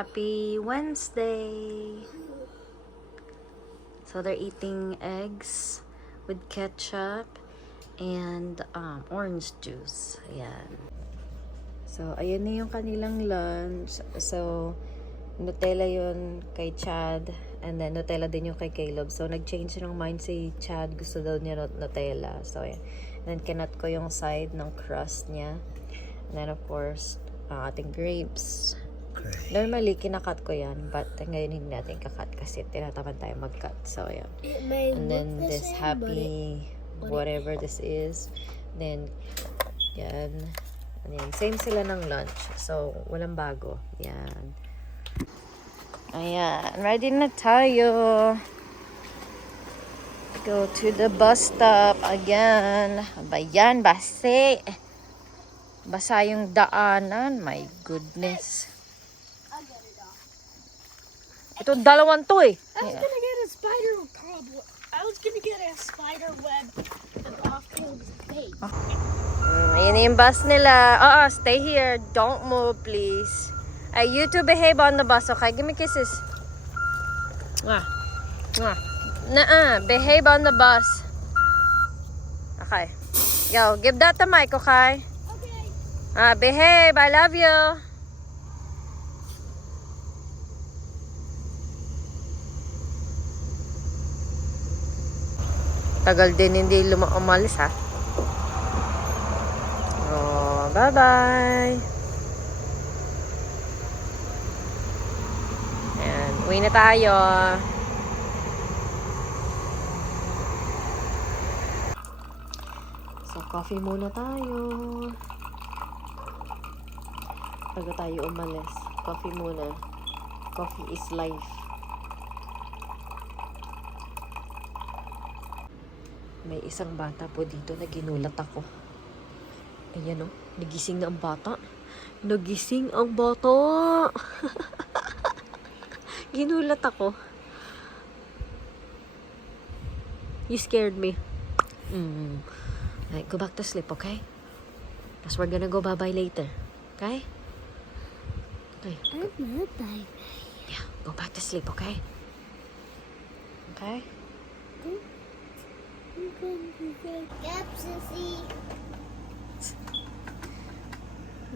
Happy Wednesday! So they're eating eggs with ketchup and orange juice. Ayan. So, ayan na yung kanilang lunch. So, Nutella yun kay Chad. And then, Nutella din yung kay Caleb. So, nag-change ng mind si Chad. Gusto daw niya Nutella. So, ayan. And then, kinat ko yung side ng crust niya. And then, of course, ating grapes. Okay. Normally, kinakat ko yan. But, ngayon hindi natin kakat kasi tinataman tayo mag-cut. So, ayan. And then, this happy, whatever this is. Then, yan. Ayan. Same sila ng lunch. So, walang bago. Yan. Ayan. Ready na tayo. Go to the bus stop again. Ayan, base. Basa yung daanan. My goodness. Ito, dalawang to eh. I was gonna get a spider cobweb. I was gonna get a spider web off Caleb's face. Ayan na yung bus nila. Stay here. Don't move, please. You two behave on the bus, okay? Give me kisses. Mwah. Mwah. Behave on the bus. Okay. Yo, give that the mic, okay? Okay. Behave. I love you. Tagal din hindi umalis, ha? Oh, bye-bye. Ayan, uwi na tayo. So, coffee muna tayo. Bago tayo umalis. Coffee muna. Coffee is life. May isang bata po dito na ginulat ako. Ayan o, nagising na ang bata. Nagising ang bata! Ginulat ako. You scared me. Alright, go back to sleep, okay? Because we're gonna go bye-bye later. Okay? Okay. Bye-bye. Yeah, go back to sleep, okay? Okay? Yep, Sissy.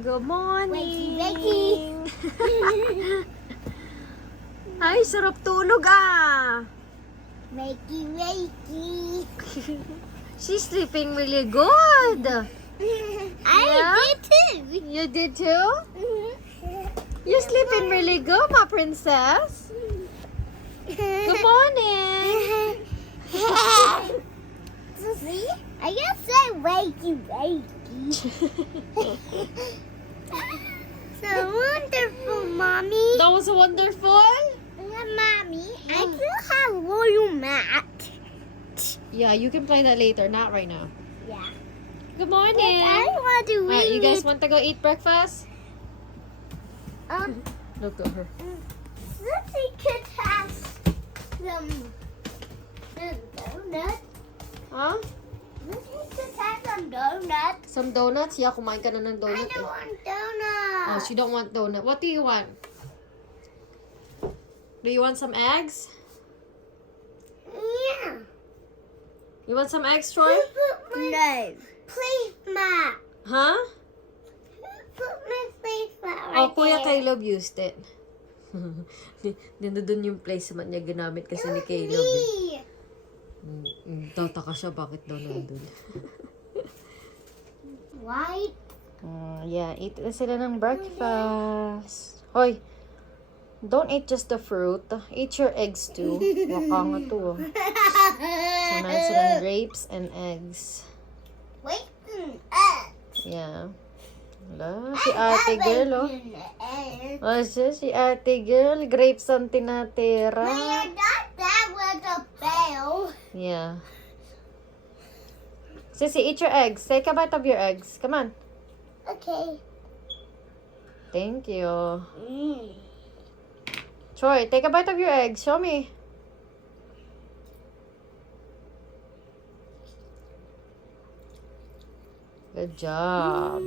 Good morning! Wakey, Ay, sarap tulog Wakey, wakey. She's sleeping really good. I did too. You did too? You're sleeping really good, my princess. Good morning. See? I guess say wakey, wakey. So wonderful, Mommy. That was wonderful. Mommy, I still have royal mat. Yeah, you can play that later, not right now. Yeah. Good But morning. I want to Alright, you read guys it. want to go eat breakfast? Look at her. Sissy could have some donuts. Huh? Sissy could have some donuts. Some donuts? Yeah, kumain ka na ng I donut don't eh. want donuts. Oh, she don't want donut. What do you want? Do you want some eggs? Yeah. You want some eggs, Troy? No. Please, Ma. Huh? Put my face mat right Oh, Kuya there. Caleb used it. Nandun yung place naman niya ginamit kasi ni Caleb. Me. Tataka siya bakit daw nandun. White. Yeah, eat na sila ng breakfast. Hoy, don't eat just the fruit. Eat your eggs too. Waka nga to. So, meron silang grapes and eggs. Wait. Yeah. Wala, si ate girl, oh. Oh, si ate girl. Grapes ang tinatira. That was a fail. Yeah. Sissy, eat your eggs. Take a bite of your eggs. Come on. Okay. Thank you. Troy, take a bite of your eggs. Show me. Good job.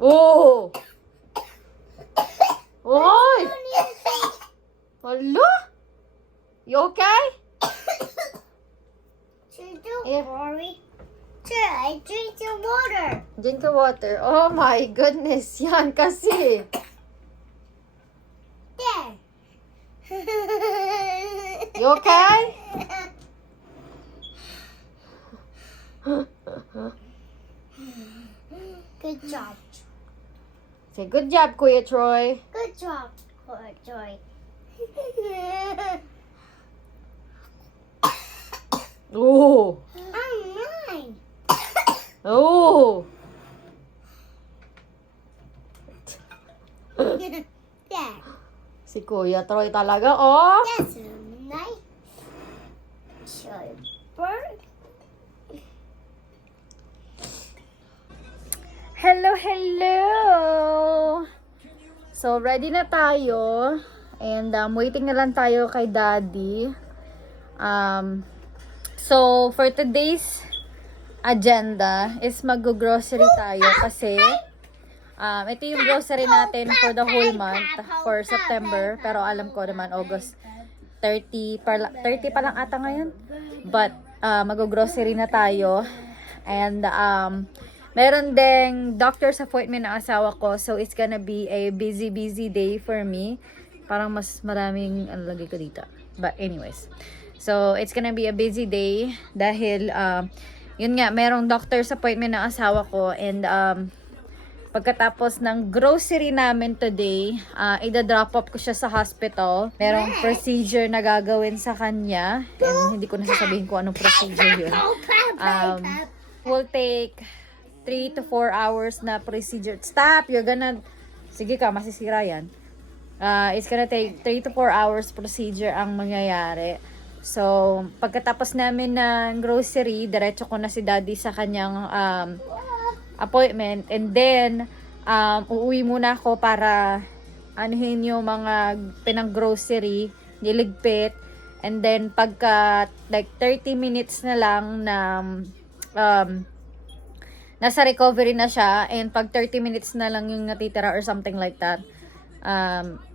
Oh! Oy! Hello? You okay? Yeah. I drink the water. Drink the water. Oh my goodness. Yan kasi. There. You okay? Good job. Say good job, Kuya Troy. Good job, Joy. Oh. I'm mine. Oh. There. Si Kuya Troy talaga, oh. That's a nice joy bird. Hello, hello! So, ready na tayo. And waiting na lang tayo kay Daddy. So, for today's agenda is mag-grocery tayo kasi ito yung grocery natin for the whole month for September. Pero alam ko naman August 30 pa lang ata ngayon. But, mag-grocery na tayo. And, meron ding doctor's appointment ng asawa ko. So, it's gonna be a busy day for me. Parang mas maraming, ano lagay ko dito. But anyways. So, it's gonna be a busy day. Dahil, yun nga, merong doctor's appointment ng asawa ko. And, pagkatapos ng grocery namin today, ida-drop off ko siya sa hospital. Merong procedure na gagawin sa kanya. And hindi ko nasasabihin kung anong procedure yun. Will take 3 to 4 hours na procedure. Stop! You're gonna... Sige ka, masisira yan. It's gonna take 3 to 4 hours procedure ang mangyayari. So, pagkatapos namin ng grocery, diretso ko na si Daddy sa kanyang appointment. And then, uuwi muna ako para anuhin yung mga pinang-grocery, niligpit. And then, pagka like 30 minutes na lang na nasa recovery na siya, and pag 30 minutes na lang yung natitira or something like that,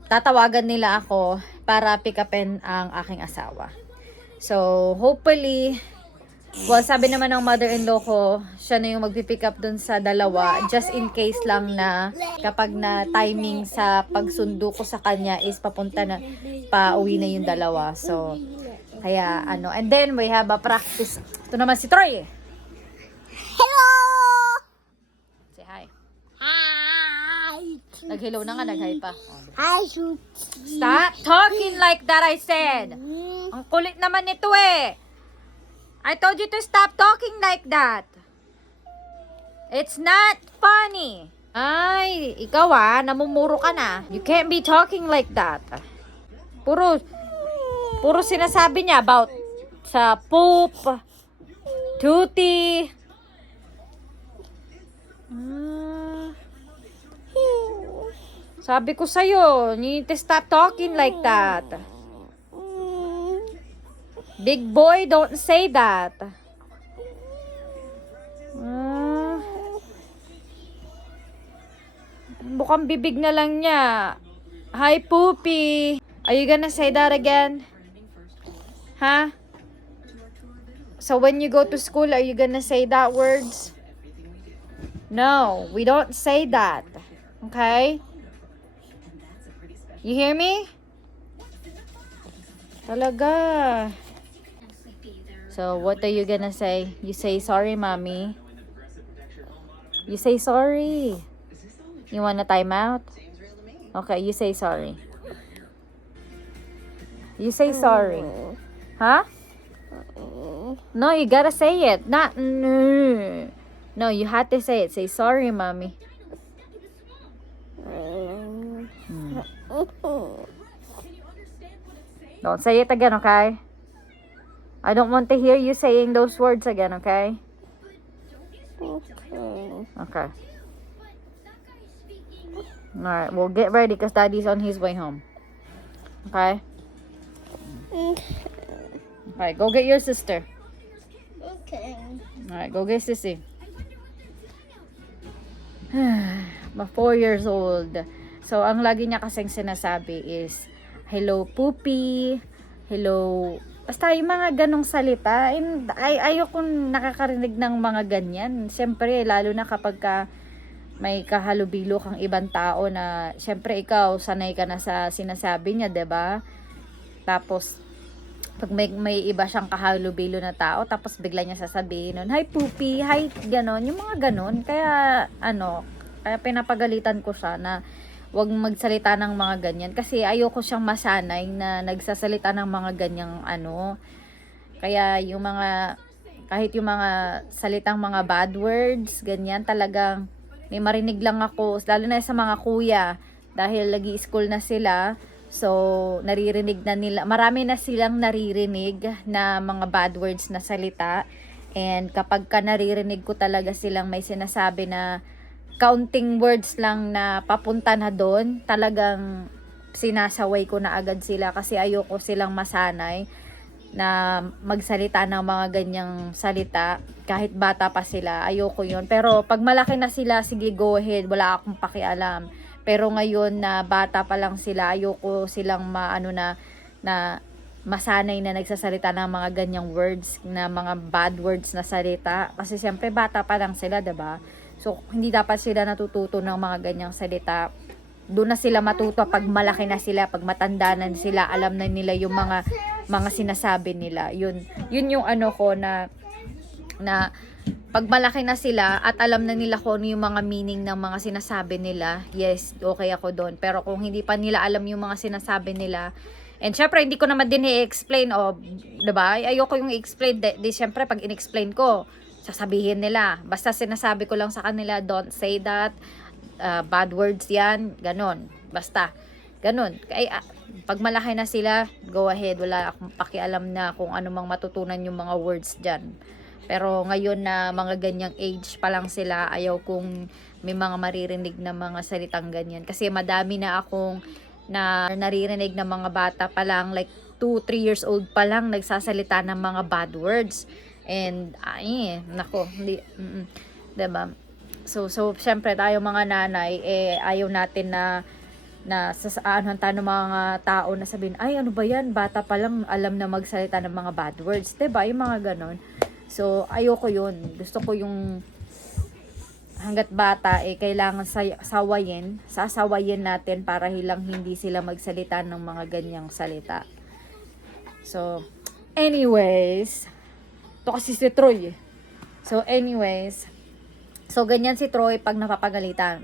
tatawagan nila ako para pick upin ang aking asawa. So, hopefully, well, sabi naman ng mother-in-law ko, siya na yung magpipick up dun sa dalawa, just in case lang na kapag na timing sa pagsundo ko sa kanya is papunta na, pauwi na yung dalawa. So, kaya ano, and then we have a practice. Ito naman si Troy eh. Hello. Say hi. Hi. Nag-hello na nga, nag-hi pa. Hi. Stop talking like that, I said. Ang kulit naman nito eh. I told you to stop talking like that. It's not funny. Ay, ikaw namumuro ka na. You can't be talking like that. Puro sinasabi niya about sa poop, tuti. Sabi ko sa'yo, you need to stop talking like that. Big boy, don't say that. Bukang bibig na lang niya. Hi, Poopy. Are you gonna say that again? Huh? So when you go to school, are you gonna say that words? No, we don't say that. Okay? You hear me? Talaga. So, what are you gonna say? You say sorry, mommy. You say sorry. You want a timeout? Okay, you say sorry. You say sorry. Huh? No, you gotta say it. Not no. No, you had to say it. Say sorry, mommy. Don't say it again, okay? I don't want to hear you saying those words again, okay? Okay. Alright, well, get ready because Daddy's on his way home. Okay? Alright, go get your sister. Okay. Alright, go get Sissy. My 4 years old. So, ang lagi niya kasing sinasabi is, hello, Poopy. Hello. Basta yung mga ganong salita. Ayoko nakakarinig ng mga ganyan. Siyempre, lalo na kapag may kahalubilo kang ibang tao na, siyempre, ikaw, sanay ka na sa sinasabi niya, 'di ba? Tapos, pag may iba siyang kahalubilo na tao, tapos bigla niya sasabihin nun, hi Poopy, hi, ganon, yung mga ganon. Kaya, kaya pinapagalitan ko siya na wag magsalita ng mga ganyan. Kasi ayoko siyang masanay na nagsasalita ng mga ganyang Kaya yung kahit yung mga salitang mga bad words, ganyan, talagang may marinig lang ako, lalo na sa mga kuya, dahil nag-i-school na sila. So, naririnig na nila, marami na silang naririnig na mga bad words na salita. And kapag naririnig ko talaga silang may sinasabi na counting words lang na papunta na doon, talagang sinasaway ko na agad sila kasi ayoko silang masanay na magsalita ng mga ganyang salita kahit bata pa sila. Ayoko yun. Pero pag malaki na sila, sige, go ahead, wala akong pakialam. Pero ngayon na bata pa lang sila, ayoko silang na masanay na nagsasalita ng mga ganyang words, na mga bad words na salita. Kasi siyempre bata pa lang sila, 'di ba? So, hindi dapat sila natututo ng mga ganyang salita. Doon na sila matuto pag malaki na sila, pag matanda na sila, alam na nila yung mga sinasabi nila. Yun yung ko na pag malaki na sila at alam na nila kung ano yung mga meaning ng mga sinasabi nila, yes, okay ako doon. Pero kung hindi pa nila alam yung mga sinasabi nila, and syempre hindi ko naman din i-explain, diba? Ayoko yung i-explain, syempre pag in-explain ko, sasabihin nila. Basta sinasabi ko lang sa kanila, don't say that, bad words yan, ganon. Basta, ganon. Pag malaki na sila, go ahead, wala akong pakialam na kung ano mang matutunan yung mga words dyan. Pero ngayon na mga ganyang age pa lang sila, ayaw kong may mga maririnig na mga salitang ganyan. Kasi madami na akong naririnig na mga bata pa lang, like 2-3 years old pa lang, nagsasalita ng mga bad words. And, nako, hindi, diba? So, syempre, tayo mga nanay, ayaw natin na sasaanan tayo ng mga tao na sabihin, ay, ano ba yan? Bata pa lang, alam na magsalita ng mga bad words. Diba? Yung mga ganon. So, ayoko yun. Gusto ko yung hanggat bata, kailangan sasawayin natin para hindi sila magsalita ng mga ganyang salita. So, anyways, ito kasi si Troy. So, anyways, so, ganyan si Troy pag napapagalitan.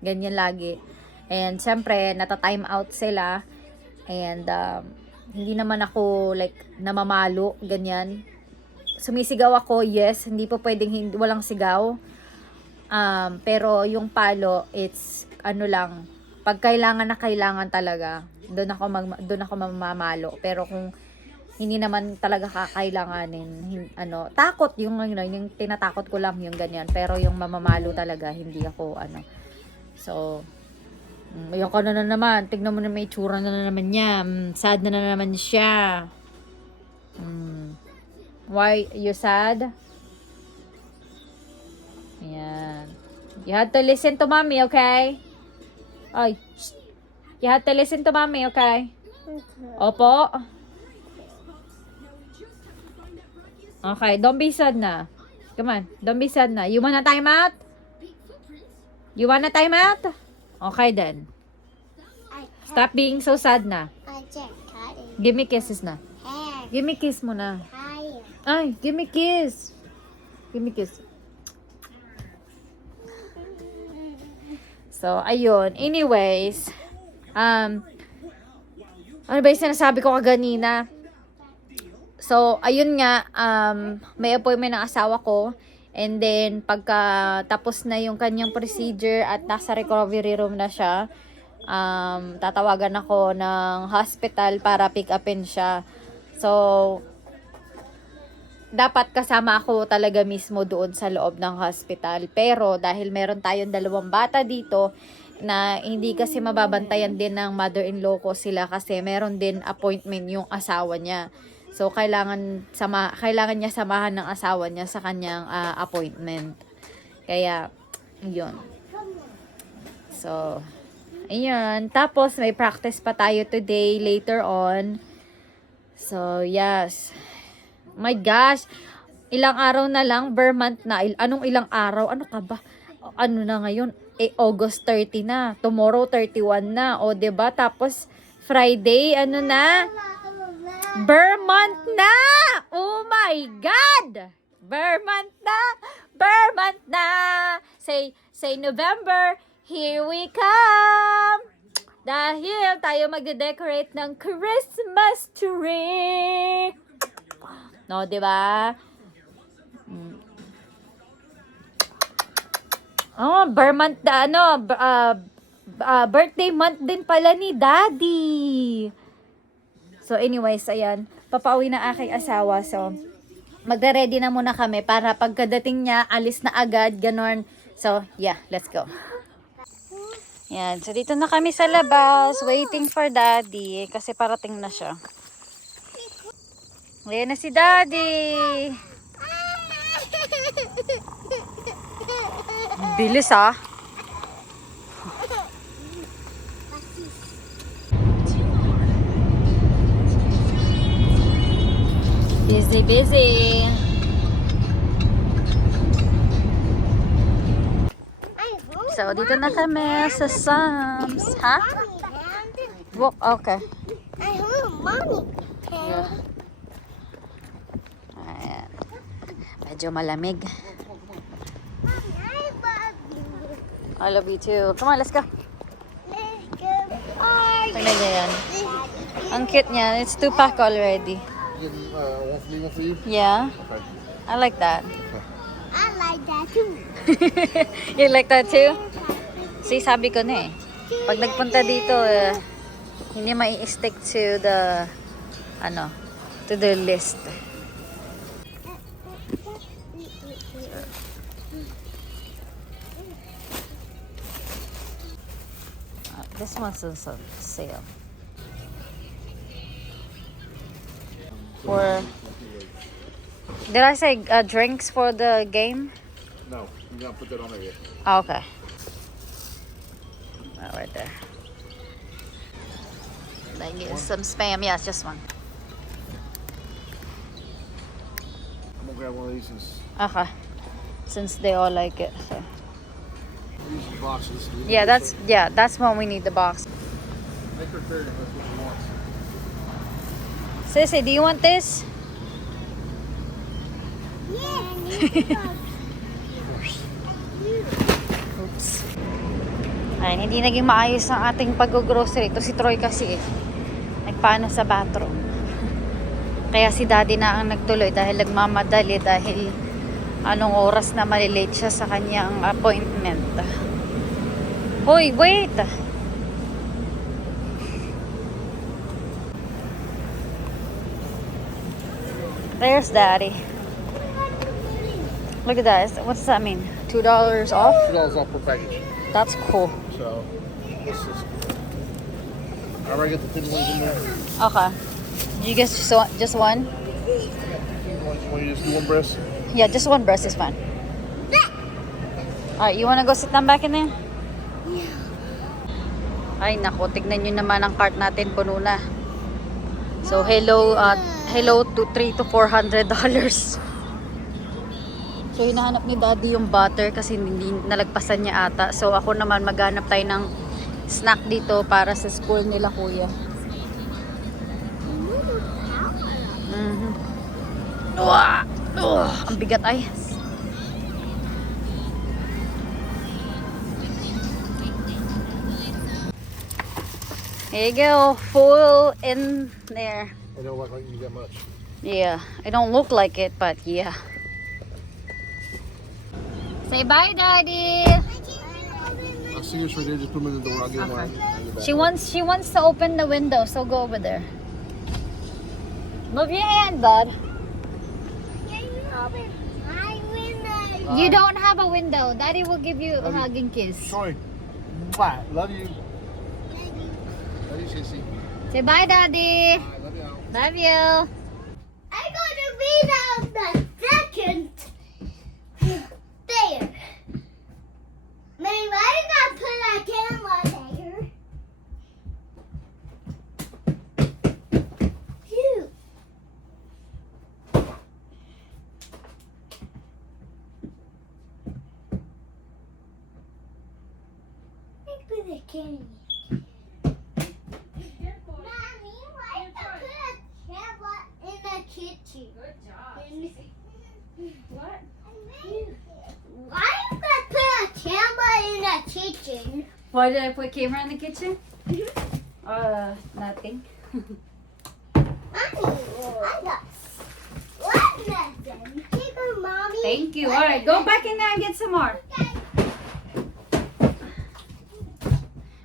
Ganyan lagi. And, syempre, nata-time out sila. And, hindi naman ako, like, namamalo, ganyan. Sumisigaw ako, yes. Hindi po pwedeng walang sigaw. Pero, yung palo, it's, lang, pag kailangan na kailangan talaga, doon ako mamamalo. Pero, kung hindi naman talaga kakailanganin, takot yung tinatakot ko lang yung ganyan, pero yung mamamalo talaga hindi ako So, ayoko na naman, tignan mo na may itsura na naman niya, sad na naman siya. Why you sad? Ayan, you have to listen to mommy, okay? Ay, you have to listen to mommy, okay? Opo. Okay, don't be sad na. Come on, don't be sad na. You wanna time out? You wanna time out? Okay then. Stop being so sad na. Give me kisses na. Give me kiss mo na. Ay, give me kiss. Give me kiss. So, ayun. Anyways, ano ba yung sinasabi ko kaganina? So, ayun nga, may appointment ng asawa ko. And then, pagka tapos na yung kanyang procedure at nasa recovery room na siya, tatawagan ako ng hospital para pick upin siya. So, dapat kasama ako talaga mismo doon sa loob ng hospital. Pero, dahil meron tayong 2 bata dito, na hindi kasi mababantayan din ng mother-in-law ko sila kasi meron din appointment yung asawa niya. So, kailangan niya samahan ng asawa niya sa kanyang appointment. Kaya, yun. So, ayun. Tapos, may practice pa tayo today, later on. So, yes. My gosh. Ilang araw na lang, per month na. Anong ilang araw? Ano ka ba? Ano na ngayon? August 30 na. Tomorrow, 31 na. O, 'di ba? Tapos, Friday, ano na? Per month na! Oh my God! Per month na! Per month na! Say November, here we come! Dahil tayo magde-decorate ng Christmas tree! No, 'di ba? Oh, per month na, birthday month din pala ni Daddy. So, anyways, ayan. Papauwi na aking asawa. So, magre-ready na muna kami para pagkadating niya, alis na agad, ganon. So, yeah, let's go. Yan. So, dito na kami sa labas, waiting for Daddy. Kasi parating na siya. Ayan na si Daddy. Bilis ah. Busy. So, dito na kami sa Sam's. Ha? Walk, okay. Yeah. Ayan. Medyo malamig. I love you too. Come on, let's go. Tingnan niya yan. Ang cute niya. It's 2-pack already. One for you? Yeah. Okay. I like that. I like that too. You like that too? See, sabi ko na eh. Pag nagpunta dito, hindi mai-stick to the, to the list. This one's on sale. For, did I say drinks for the game? No, you gotta put that on there yet. Oh, okay. Right there. Then get some Spam. Yeah, it's just one. I'm gonna grab one of these and Okay. Since they all like it. So. use the boxes. Yeah, that's when we need the box. Make her 30 if that's what she wants. Sissy, do you want this? Oops. Ay, hindi naging maayos ang ating pag-grocery. Ito si Troy kasi nagpaano sa bathroom. Kaya si Daddy na ang nagtuloy dahil nagmamadali dahil anong oras na malilate siya sa kanyang appointment. Hoy, wait! There's Daddy. Look at that. What's that mean? $2 off? $2 off per package. That's cool. So, this is. I already got the thin ones in there. Okay. You guys just one? Want you just do one breast? Yeah, just one breast is fine. Alright, you wanna go sit down back in there? Ay, naku, tignan nyo naman ang cart natin, puno na. So, hello to $300 to $400. So, hinahanap ni Daddy yung butter kasi hindi nalagpasan niya ata. So, ako naman maghanap tayo ng snack dito para sa school nila, kuya. Ang bigat ay. Here you go, full in there. I don't look like you got much. Yeah, I don't look like it, but yeah. Say bye, Daddy. I'll see yours right there. Just put them in the door. I'll get one. She wants to open the window, so go over there. Move your hand, bud. You don't have a window. Daddy will give you a hug and kiss. Sorry. Mwah. Love you. Love you, Sissy. Say bye, Daddy. Bye. Love you. Love you. I'm going to read out the second there. Maybe I got to put a camera Mommy, why you put a camera in the kitchen? Good job. What? Why you gonna put a camera in the kitchen? Why did I put camera in the kitchen? Nothing. Mommy, I got one lesson. Take her, Mommy. Thank you. All right, go back in there and get some more.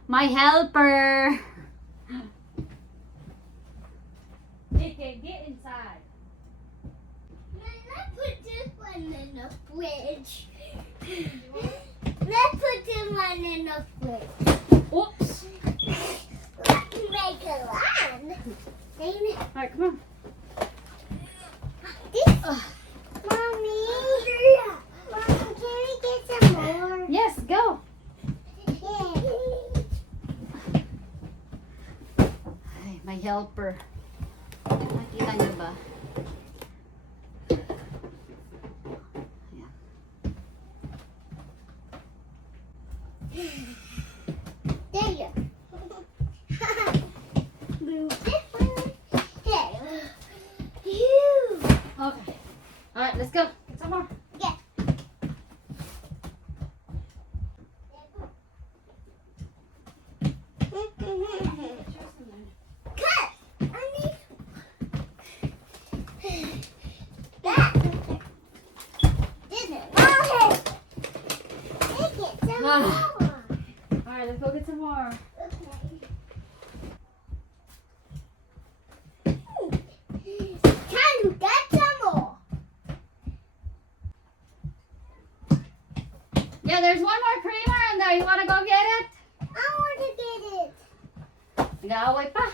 My helper. Get inside. Let's put this one in the fridge. Let's put this one in the fridge. Oops. Let's make a land. All right, come on. This, Mommy, can we get some more? Yes, go. Ay, my helper. Nakita niyo ba? There you go. Move this one. There. Phew. Okay. All right, let's go. Get some more. Yeah. Cut. I need that. Didn't. Okay. Take it. Some more. All right, let's go get some more. Can you get some more? Yeah, there's one more creamer in there. You want to go get it? I want to get it. Nag-aaway pa.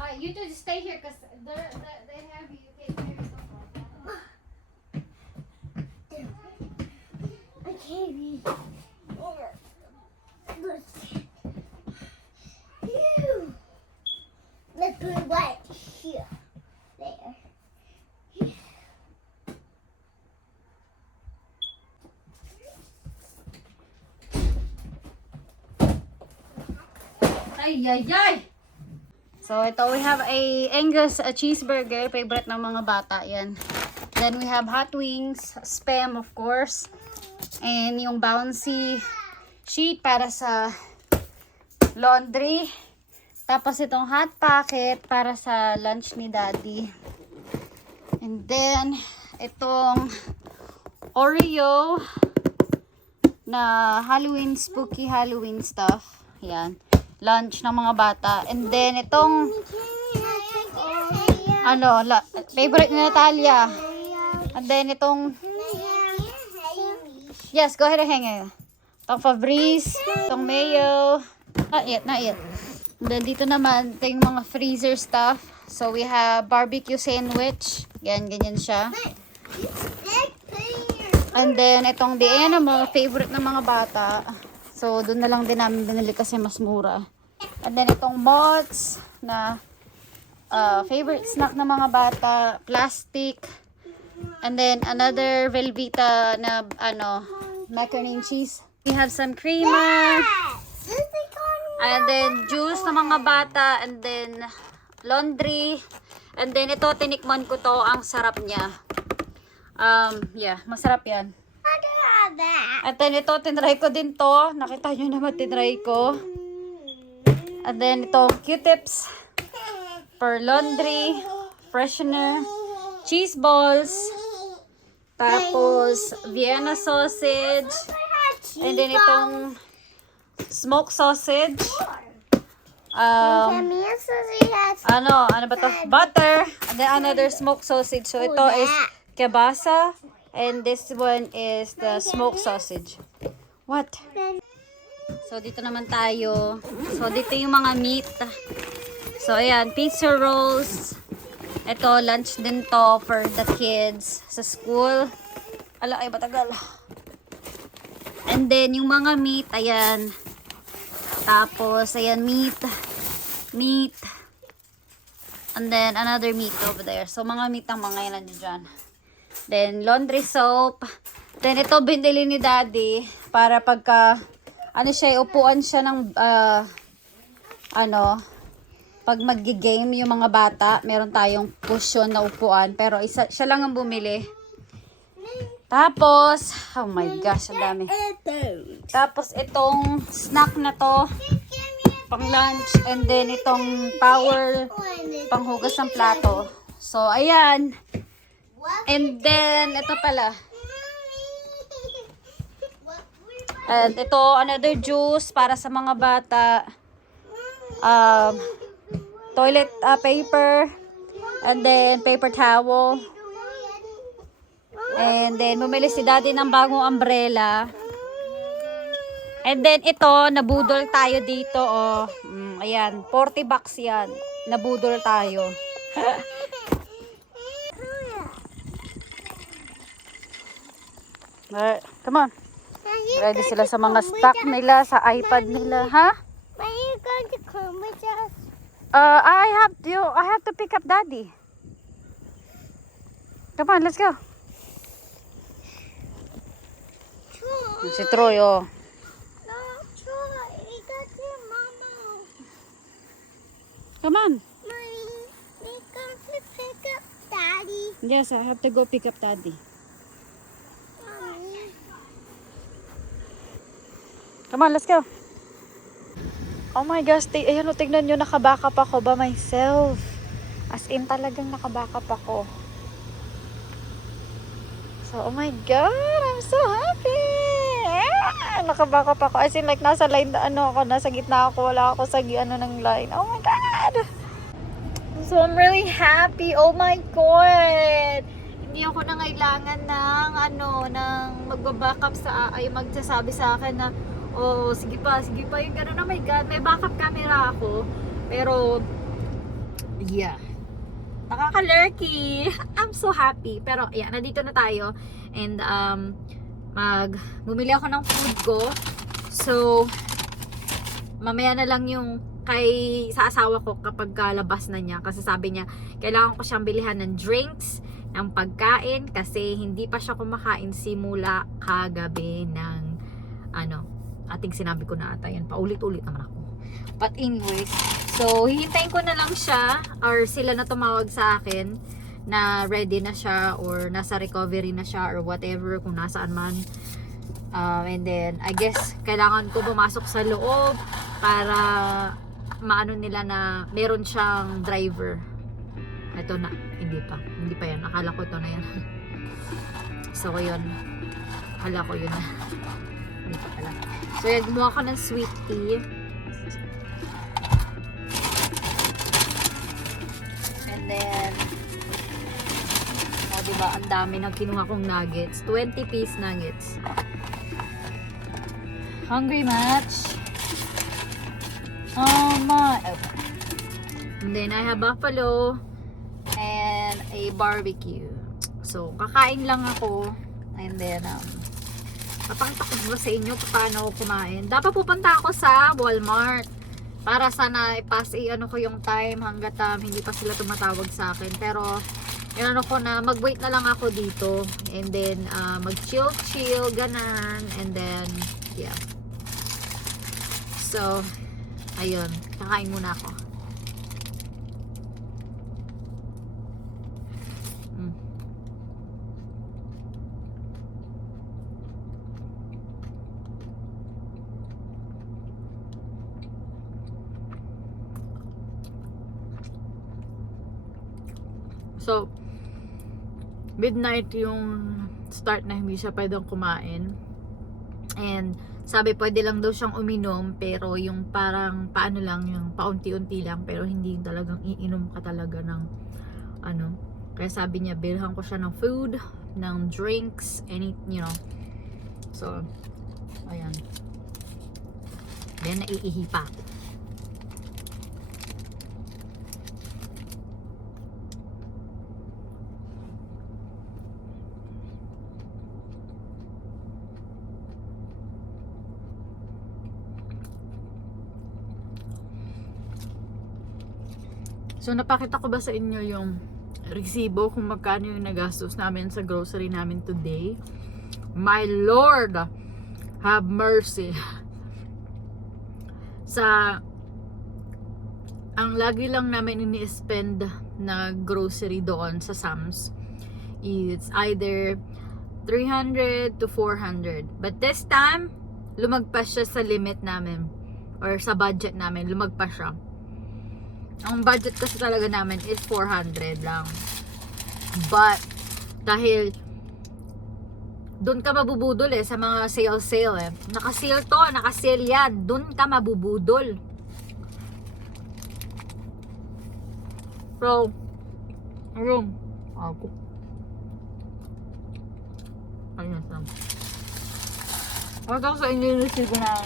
All right, you two just stay here because they have you. You can't carry them. I can't read. Phew. Let's put it right here. There. Ay, ay, ay! So, ito we have a Angus cheeseburger. Favorite ng mga bata yan. Then we have hot wings, Spam of course. And yung bouncy sheet para sa laundry. Tapos itong hot pocket para sa lunch ni Daddy. And then, itong Oreo na Halloween, spooky Halloween stuff. Yan. Lunch ng mga bata. And then, itong favorite ni Natalia. And then, itong yes, go ahead and hang it. Itong Fabrice, itong mayo. Not yet. And then, dito naman, ito yung mga freezer stuff. So, we have barbecue sandwich. Ganyan siya. And then, itong The Animal, favorite ng mga bata. So, doon na lang din namin binili kasi mas mura. And then, itong Mott's na favorite snack ng mga bata, plastic. And then, another Velveeta na, macaroni and cheese. We have some creamer. And then, juice ng mga bata. And then, laundry. And then, ito, tinikman ko to. Ang sarap niya. Yeah, masarap yan. At then, ito, tinry ko din to. Nakita nyo naman, tinry ko. And then, ito, Q-tips for laundry, freshener, cheese balls, tapos, Vienna sausage, and then, itong smoked sausage, ano ba to? Butter, and then, another smoked sausage. So, ito is kielbasa, and this one is the smoked sausage. What? So, dito naman tayo. So, dito yung mga meat. So, ayan, pizza rolls. Ito, lunch din to for the kids sa school. Ala, ay, matagal. And then, yung mga meat, ayan. Tapos, ayan, meat. Meat. And then, another meat over there. So, mga meat ang mga yan nandiyan dyan. Then, laundry soap. Then, ito binili ni Daddy para pagka, ano siya, upuan siya ng, pag mag-game yung mga bata, meron tayong cushion na upuan. Pero, siya lang ang bumili. Tapos, oh my gosh, ang dami. Tapos, itong snack na to, pang lunch. And then, itong power, panghugas ng plato. So, ayan. And then, ito pala. And ito, another juice para sa mga bata. Toilet paper. And then, paper towel. And then, bumili si Daddy ng bagong umbrella. And then, ito, nabudol tayo dito, oh. Ayan, 40 bucks yan. Nabudol tayo. Come on. Ready sila sa mga stock nila, sa iPad nila, ha? When are you going to come with us? I have to pick up Daddy. Come on, let's go. Si Troy, oh. No, Troy, we got your mama. Come on. Mommy, we going to pick up Daddy. Yes, I have to go pick up Daddy. Mommy. Come on, let's go. Oh my gosh, ayan o, tignan nyo, nakabackup ako ba myself. As in, talagang nakabackup ako. So, oh my God, I'm so happy. Nakabackup ako. As in, like, nasa line, nasa gitna ako, wala ako sa ng line. Oh my God. So, I'm really happy. Oh my God. Hindi ako nangailangan ng magbabackup ay magsasabi sa akin na, oh, sige pa, yung gano'n. Oh my God, may backup camera ako. Pero, yeah. Nakaka-lurky. I'm so happy. Pero, yeah, nandito na tayo. And, bumili ako ng food ko. So, mamaya na lang yung sa asawa ko kapag labas na niya. Kasi sabi niya, kailangan ko siyang bilihan ng drinks, ng pagkain, kasi hindi pa siya kumakain simula kagabi ng, ating sinabi ko na ata yan. Paulit-ulit naman ako. But anyway, so, hihintayin ko na lang siya, or sila na tumawag sa akin, na ready na siya, or nasa recovery na siya, or whatever, kung nasaan man. And then, I guess, kailangan ko pumasok sa loob, para maano nila na meron siyang driver. Ito na, hindi pa yan. Akala ko ito na yan. So, yun. Akala ko yun na. Hindi pa pala. So, yan, gumawa ko ng sweet tea. And then, diba, ang dami ng kinuha kong nuggets. 20-piece nuggets. Hungry much? Oh my. Okay. And then, I have buffalo and a barbecue. So, kakain lang ako. And then, napakita ko ba sa inyo paano ako kumain. Dapat pupunta ako sa Walmart para sana ano ko yung time hanggat hindi pa sila tumatawag sa akin. Pero, ko na mag-wait na lang ako dito. And then, mag-chill, ganan. And then, yeah. So, ayun. Kakain muna ako. So, midnight yung start na hindi siya pwedeng kumain. And sabi pwede lang daw siyang uminom, pero yung parang paano lang, yung paunti-unti lang, pero hindi talagang iinom ka talaga ng kaya sabi niya bilhan ko siya ng food, ng drinks, so ayan, then naiihi pa ako. So, napakita ko ba sa inyo yung resibo kung magkano yung nagastos namin sa grocery namin today? My Lord, have mercy. Ang lagi lang namin ini-spend na grocery doon sa Sam's, it's either 300 to 400. But this time, lumagpas siya sa limit namin or sa budget namin, lumagpas siya. Ang budget kasi talaga namin is 400 lang. But dahil doon ka mabubudol sa mga sale Naka-sale to, naka-sale yan. Doon ka mabubudol. So, ayun. Ako. Ayun lang. Huwag ako sa inyo yung resibo na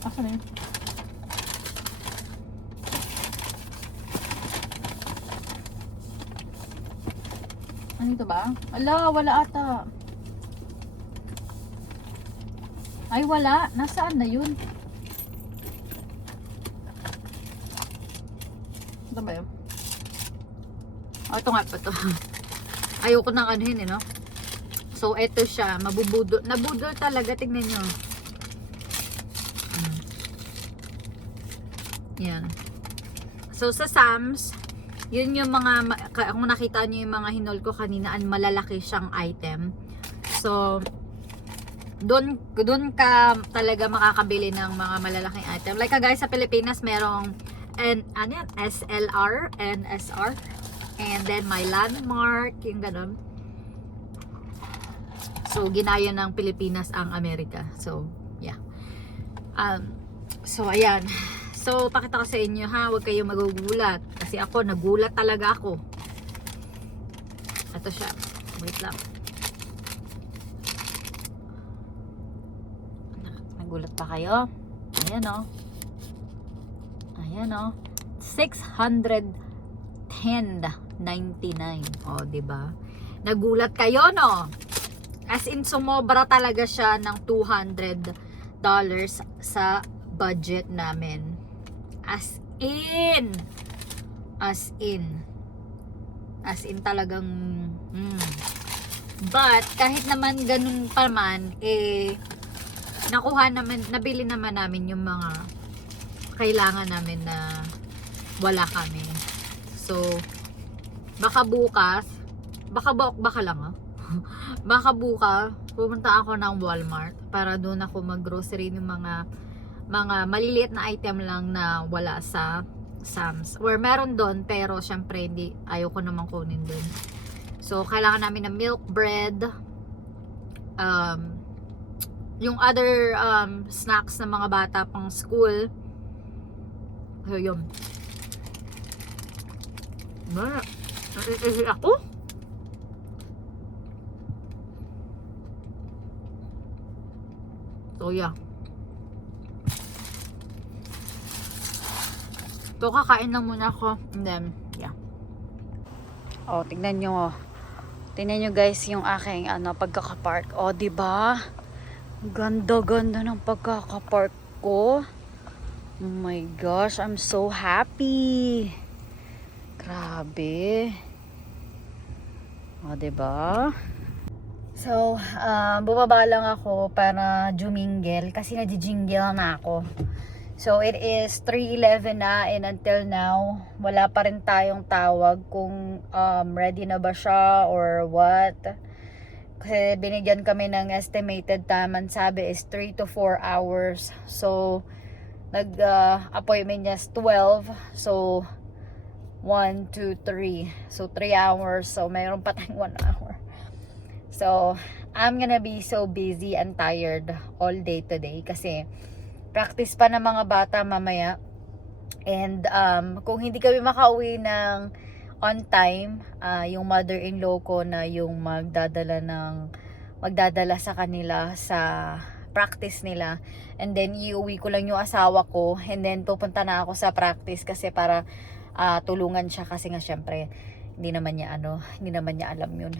ako na yun. Ano ito ba? Ala, wala ata. Ay, wala. Nasaan na yun? Ito ba yun? Oh, ito nga pa to. Ayoko nang anuhin no? So, ito siya. Mabubudol. Nabudol talaga. Tignan nyo. Yan. So, sa Sam's, yun yung mga, kung nakita nyo yung mga hinol ko kanina, malalaki siyang item. So, doon ka talaga makakabili ng mga malalaking item. Like guys, sa Pilipinas, merong SLR, NSR, and then my Landmark, yung ganun. So, ginaya ng Pilipinas ang Amerika. So, yeah. So, ayan. So, pakita ko sa inyo ha, huwag kayong magugulat. Kasi ako, nagulat talaga ako. Ito siya. Wait lang. Nagulat pa kayo? Ayan o. Ayan o. 610.99. O, diba? Nagulat kayo, no? As in, sumobra talaga siya ng $200 sa budget namin. As in talagang but kahit naman ganun pa man nabili naman namin yung mga kailangan namin na wala kami. So baka bukas baka lang baka bukas pumunta ako ng Walmart para doon ako mag-grocery ng mga maliliit na item lang na wala sa Sam's. Or meron doon, pero syempre hindi, ayoko naman kunin doon. So, kailangan namin ng milk bread, yung other snacks ng mga bata pang school. So, yun. Ako? So, yeah. So, kakain lang muna ako. And then, yeah. Oh, tignan nyo. Tignan nyo guys yung aking pagkakapark. Oh, diba? Ganda-ganda ng pagkakapark ko. Oh my gosh, I'm so happy. Grabe. Oh, diba? So, bumaba lang ako para jumingel kasi nadijingle na ako. So, it is 3:11 na and until now, wala pa rin tayong tawag kung ready na ba siya or what. Kasi binigyan kami ng estimated time, ang sabi is 3 to 4 hours. So, nag-appointment niya is 12. So, 1, 2, 3. So, 3 hours. So, mayroon pa tayong 1 hour. So, I'm gonna be so busy and tired all day today kasi practice pa ng mga bata mamaya. And kung hindi kami makauwi ng on time, yung mother-in-law ko na yung magdadala sa kanila sa practice nila. And then iuwi ko lang yung asawa ko and then pupunta na ako sa practice kasi para tulungan siya kasi nga syempre hindi naman niya alam yun.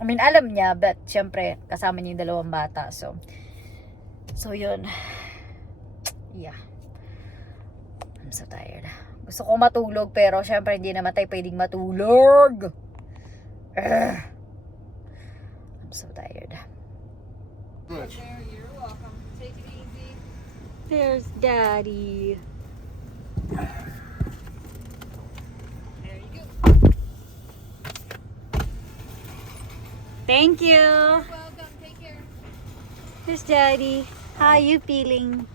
I mean, alam niya, but syempre kasama niya yung dalawang bata. So yun. Yeah. I'm so tired. Gusto ko matulog pero syempre hindi naman tayo pwedeng matulog. I'm so tired. Good. There's Daddy. Thank you. Welcome. Take care. Here's Daddy. How are you feeling?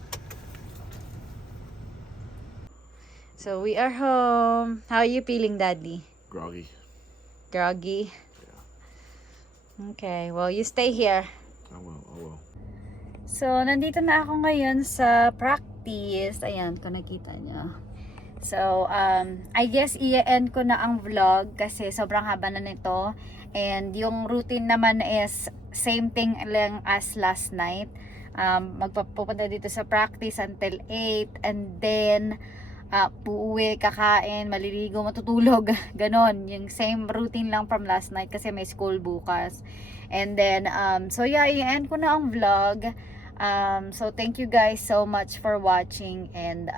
So we are home. How are you feeling, Daddy? Groggy. Groggy? Okay, well, you stay here. I will. So, nandito na ako ngayon sa practice. Ayan, kung nakita nyo. So, I guess i-end ko na ang vlog kasi sobrang haba na nito. And yung routine naman is same thing lang as last night. Magpupunta dito sa practice until 8 and then uuwi, kakain, maliligo, matutulog. Ganon. Yung same routine lang from last night kasi may school bukas. And then, so yeah, i-end ko na ang vlog. So thank you guys so much for watching and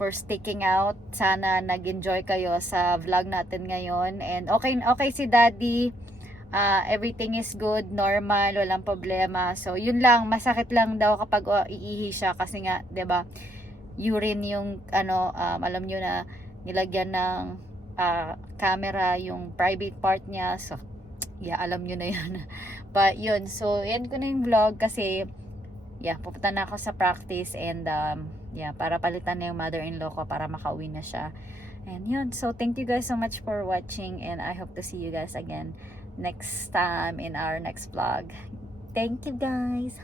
for sticking out. Sana nag-enjoy kayo sa vlog natin ngayon. And okay si Daddy. Everything is good, normal, walang problema. So yun lang, masakit lang daw kapag iihi siya kasi nga, 'di ba? Urine yung alam niyo na nilagyan ng camera yung private part niya. So yeah, alam niyo na 'yun. But yun, so yan ko na yung vlog kasi yeah, pupunta na ako sa practice and yeah, para palitan na yung mother-in-law ko para makauwi na siya. And yun, so thank you guys so much for watching and I hope to see you guys again next time in our next vlog. Thank you guys.